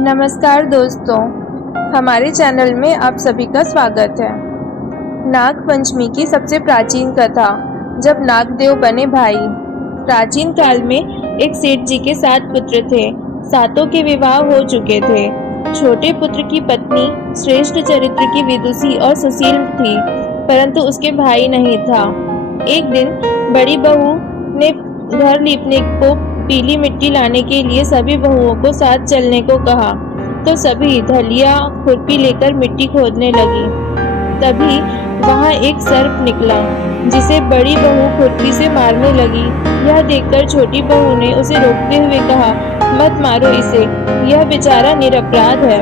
नमस्कार दोस्तों, हमारे चैनल में आप सभी का स्वागत है। नाग पंचमी की सबसे प्राचीन कथा, जब नागदेव बने भाई। प्राचीन काल में एक सेठ जी के 7 पुत्र थे। सातों के विवाह हो चुके थे। छोटे पुत्र की पत्नी श्रेष्ठ चरित्र की विदुषी और सुशील थी, परंतु उसके भाई नहीं था। एक दिन बड़ी बहू ने घर लीपने को पीली मिट्टी लाने के लिए सभी बहुओं को साथ चलने को कहा, तो सभी धलिया खुरपी लेकर मिट्टी खोदने लगी। तभी वहां एक सर्प निकला, जिसे बड़ी बहू खुरपी से मारने लगी। यह देखकर छोटी बहू ने उसे रोकते हुए कहा, मत मारो इसे, यह बेचारा निरपराध है।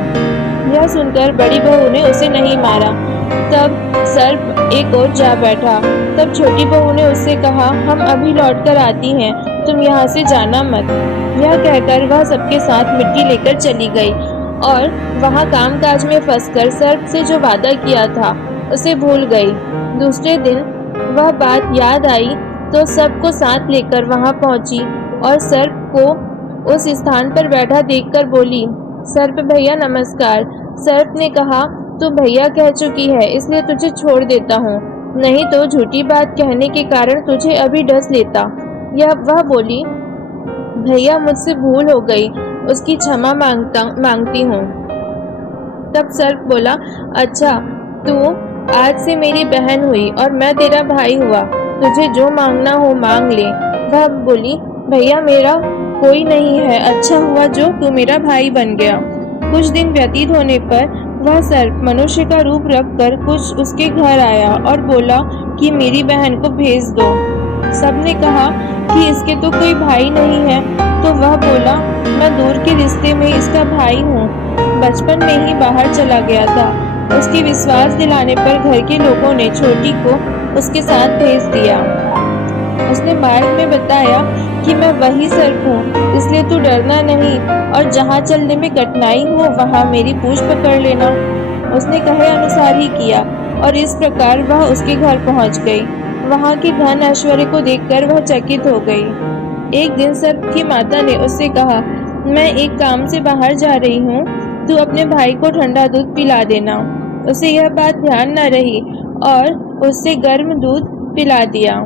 यह सुनकर बड़ी बहू ने उसे नहीं मारा। तब सर्प एक ओर जा बैठा। तब छोटी बहू ने उससे कहा, हम अभी लौट कर आती हैं, तुम यहाँ से जाना मत। यह कहकर वह सबके साथ मिट्टी लेकर चली गई और वहाँ कामकाज में फंसकर सर्प से जो वादा किया था उसे भूल गई। दूसरे दिन वह बात याद आई तो सबको साथ लेकर वहाँ पहुंची और सर्प को उस स्थान पर बैठा देखकर बोली, सर्प भैया नमस्कार। सर्प ने कहा, तू भैया कह चुकी है इसलिए तुझे छोड़ देता हूँ, नहीं तो झूठी बात कहने के कारण तुझे अभी डस लेता। वह बोली, भैया मुझसे भूल हो गई, उसकी क्षमा मांगती हूँ। तब सर्प बोला, अच्छा तू आज से मेरी बहन हुई और मैं तेरा भाई हुआ, तुझे जो मांगना हो मांग ले। वह बोली, भैया मेरा कोई नहीं है, अच्छा हुआ जो तू मेरा भाई बन गया। कुछ दिन व्यतीत होने पर वह सर्प मनुष्य का रूप रखकर कुछ उसके घर आया और बोला कि मेरी बहन को भेज दो। सबने कहा कि इसके तो कोई भाई नहीं है, तो वह बोला, मैं दूर के रिश्ते में इसका भाई हूँ, बचपन में ही बाहर चला गया था। उसके विश्वास दिलाने पर घर के लोगों ने छोटी को उसके साथ भेज दिया। उसने मार्ग में बताया कि मैं वही सर्प हूँ, इसलिए तू डरना नहीं और जहाँ चलने में कठिनाई हो वहाँ मेरी पूंछ पकड़ लेना। उसने कहे अनुसार ही किया और इस प्रकार वह उसके घर पहुँच गई। वहाँ के धन ऐश्वर्य को देखकर वह चकित हो गई। एक दिन सर्प की माता ने उससे कहा, मैं एक काम से बाहर जा रही हूँ, तू अपने भाई को ठंडा दूध पिला देना। उसे यह बात ध्यान न रही और उससे गर्म दूध पिला दिया,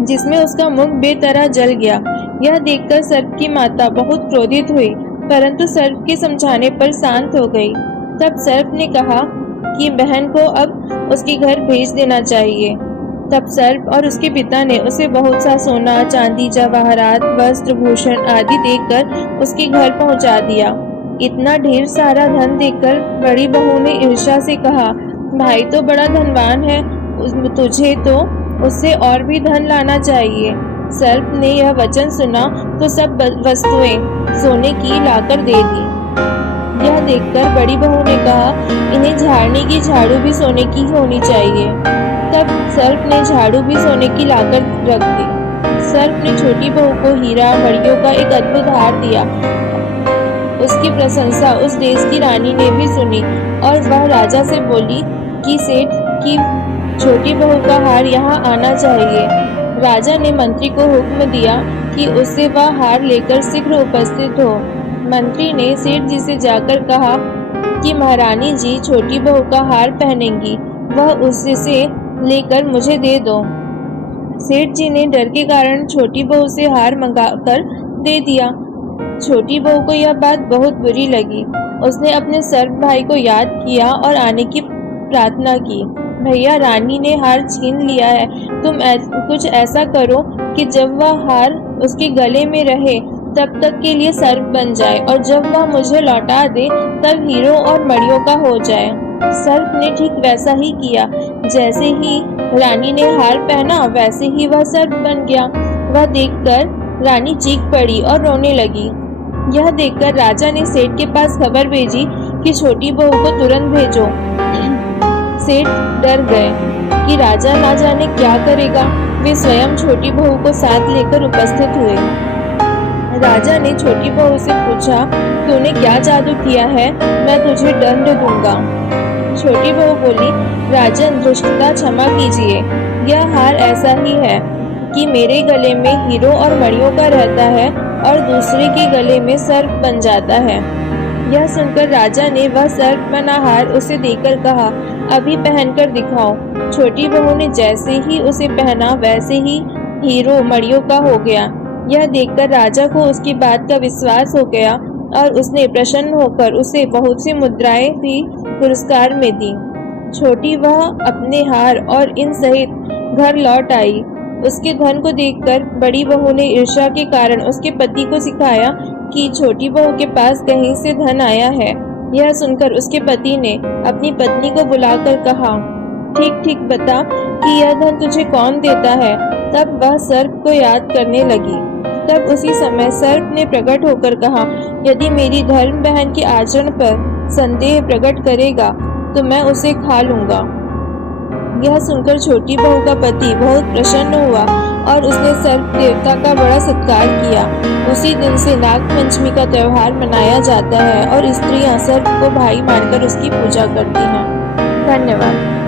जिसमें उसका मुख बेतरह जल गया। यह देखकर सर्प की माता बहुत क्रोधित हुई, परंतु सर्प के समझाने पर शांत हो गई। तब सर्प ने कहा कि बहन को अब उसके घर भेज देना चाहिए। तब सर्प और उसके पिता ने उसे बहुत सा सोना, चांदी, जवाहरात, वस्त्र, भूषण आदि देकर उसके घर पहुंचा दिया। इतना ढेर सारा धन देखकर बड़ी बहू ने ईर्ष्या से कहा, भाई तो बड़ा धनवान है, तुझे तो उससे और भी धन लाना चाहिए। सर्प ने यह वचन सुना तो सब वस्तुएं सोने की लाकर दे दी। यह देखकर बड़ी बहू ने कहा, इन्हें झाड़ने की झाड़ू भी सोने की ही होनी चाहिए। तब सर्प ने झाड़ू भी सोने की लाकर रख दी। सर्प ने छोटी बहू को हीरा मणियों का एक अद्भुत हार दिया। उसकी प्रशंसा उस देश की रानी ने भी सुनी और वह राजा से बोली कि सेठ की छोटी बहू का हार यहाँ आना चाहिए। राजा ने मंत्री को हुक्म दिया कि उससे वह हार लेकर शीघ्र उपस्थित हो। मंत्री ने सेठ जी से जाकर कहा कि महारानी जी छोटी बहू का हार पहनेंगी, वह उससे लेकर मुझे दे दो। सेठ जी ने डर के कारण छोटी बहू से हार मंगाकर दे दिया। छोटी बहू को यह बात बहुत बुरी लगी। उसने अपने सर्प भाई को याद किया और आने की प्रार्थना की। भैया रानी ने हार छीन लिया है, तुम कुछ ऐसा करो कि जब वह हार उसके गले में रहे तब तक के लिए सर्प बन जाए और जब वह मुझे लौटा दे तब हीरों और मणियों का हो जाए। सर्प ने ठीक वैसा ही किया। जैसे ही रानी ने हार पहना वैसे ही वह सर्प बन गया। वह देखकर रानी चीख पड़ी और रोने लगी। यह देखकर राजा ने सेठ के पास खबर भेजी कि छोटी बहू को तुरंत भेजो। सेठ डर गए कि राजा ना जाने क्या करेगा। वे स्वयं छोटी बहू को साथ लेकर उपस्थित हुए। राजा ने छोटी बहू से पूछा, तूने क्या जादू किया है, मैं तुझे दंड दूंगा। छोटी बहू बोली, राजन धृष्टता क्षमा कीजिए, यह हार ऐसा ही है कि मेरे गले में हीरो और मणियों का रहता है और दूसरे के गले में सर्प बन जाता है। यह सुनकर राजा ने वह सर्प बना हार उसे देकर कहा, अभी पहनकर दिखाओ। छोटी बहू ने जैसे ही उसे पहना वैसे ही हीरो मणियों का हो गया। यह देखकर राजा को उसकी बात का विश्वास हो गया और उसने प्रसन्न होकर उसे बहुत सी मुद्राएं भी पुरस्कार में दी। छोटी वह अपने हार और इन सहित घर लौट आई। उसके धन को देखकर बड़ी बहू ने ईर्ष्या के कारण उसके पति को सिखाया कि छोटी बहू के पास कहीं से धन आया है। यह सुनकर उसके पति ने अपनी पत्नी को बुलाकर कहा, ठीक ठीक बता कि यह धन तुझे कौन देता है। तब वह सर्प को याद करने लगी। तब उसी समय सर्प ने प्रकट होकर कहा, यदि मेरी धर्म बहन के आचरण पर संदेह प्रकट करेगा तो मैं उसे खा लूंगा। यह सुनकर छोटी बहू का पति बहुत प्रसन्न हुआ और उसने सर्प देवता का बड़ा सत्कार किया। उसी दिन से नाग पंचमी का त्योहार मनाया जाता है और स्त्रियां सर्प को भाई मानकर उसकी पूजा करती हैं। धन्यवाद।